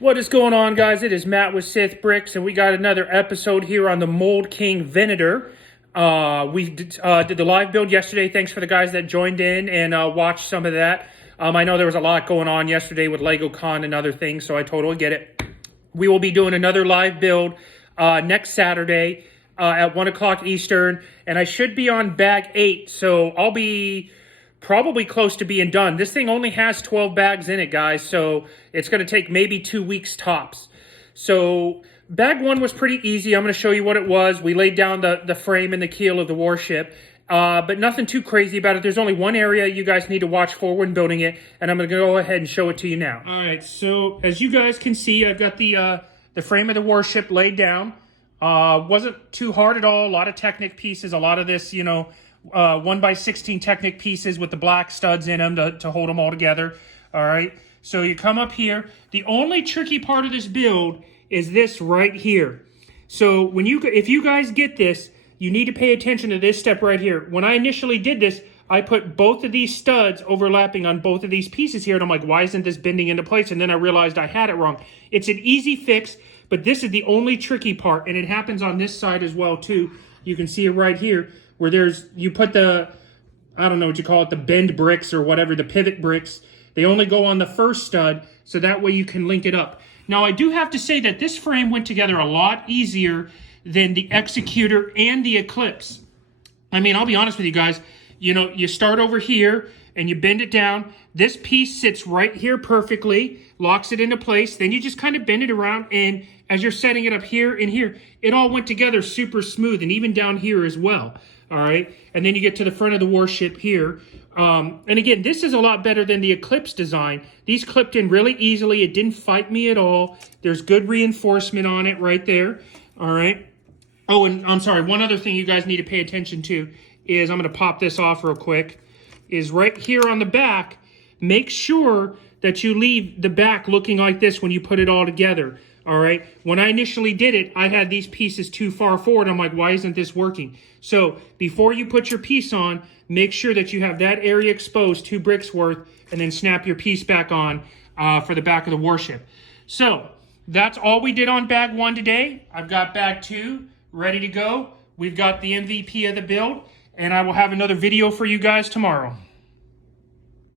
What is going on, guys? It is Matt with Sith Bricks, and we got another episode here on the Mould King Venator. We did the live build yesterday. Thanks for the guys that joined in and watched some of that. I know there was a lot going on yesterday with LegoCon and other things, so I totally get it. We will be doing another live build next Saturday at 1 o'clock Eastern, and I should be on bag 8, so I'll be probably close to being done. This thing only has 12 bags in it, guys, so it's going to take maybe 2 weeks tops. So bag 1 was pretty easy. I'm going to show you what it was. We laid down the frame and the keel of the Warship, but nothing too crazy about it. There's only one area you guys need to watch for when building it, and I'm going to go ahead and show it to you now. All right, so as you guys can see, I've got the frame of the Warship laid down. Wasn't too hard at all. A lot of Technic pieces, a lot of this, 1x16 Technic pieces with the black studs in them to hold them all together. All right, so you come up here. The only tricky part of this build is this right here. So if you guys get this, you need to pay attention to this step right here. When I initially did this, I put both of these studs overlapping on both of these pieces here, and I'm like, why isn't this bending into place? And then I realized I had it wrong. It's an easy fix, but this is the only tricky part, and it happens on this side as well too. You can see it right here, where you put the, I don't know what you call it, the bend bricks or whatever, the pivot bricks. They only go on the first stud, so that way you can link it up. Now, I do have to say that this frame went together a lot easier than the Executor and the Eclipse. I mean, I'll be honest with you guys, you start over here and you bend it down. This piece sits right here perfectly, locks it into place. Then you just kind of bend it around, and as you're setting it up here and here, it all went together super smooth, and even down here as well. All right, and then you get to the front of the Warship here. And again, this is a lot better than the Eclipse design. These clipped in really easily. It didn't fight me at all. There's good reinforcement on it right there. All right. Oh, and I'm sorry, one other thing you guys need to pay attention to is, I'm going to pop this off real quick, is right here on the back, make sure that you leave the back looking like this when you put it all together. All right. When I initially did it, I had these pieces too far forward. I'm like, why isn't this working? So before you put your piece on, make sure that you have that area exposed, 2 bricks worth, and then snap your piece back on for the back of the Warship. So that's all we did on bag 1 today. I've got bag 2 ready to go. We've got the MVP of the build, and I will have another video for you guys tomorrow.